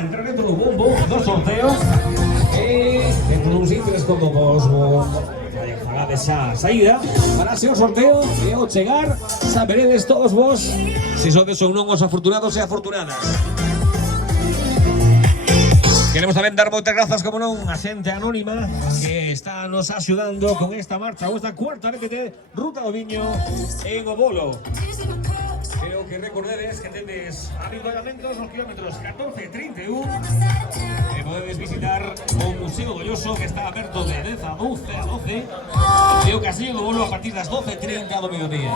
Entrar dentro do bombo do sorteo dentro dun simples como vos falade esa saída para ser o sorteo e ao chegar saberedes todos vos se sodes ou non os afortunados e afortunadas. Queremos tamén dar moitas grazas, como non, a xente anónima que está nos axudando con esta marcha, ou esta cuarta vez de Ruta do Viño en o bolo. Creo que recordedes que tendes avituallamentos nos kilómetros 14 e 31 e podedes visitar o Museo Golloso, que está aberto de 10 a 12 e o Castillo do Bolo a partir das 12:30 do mediodía.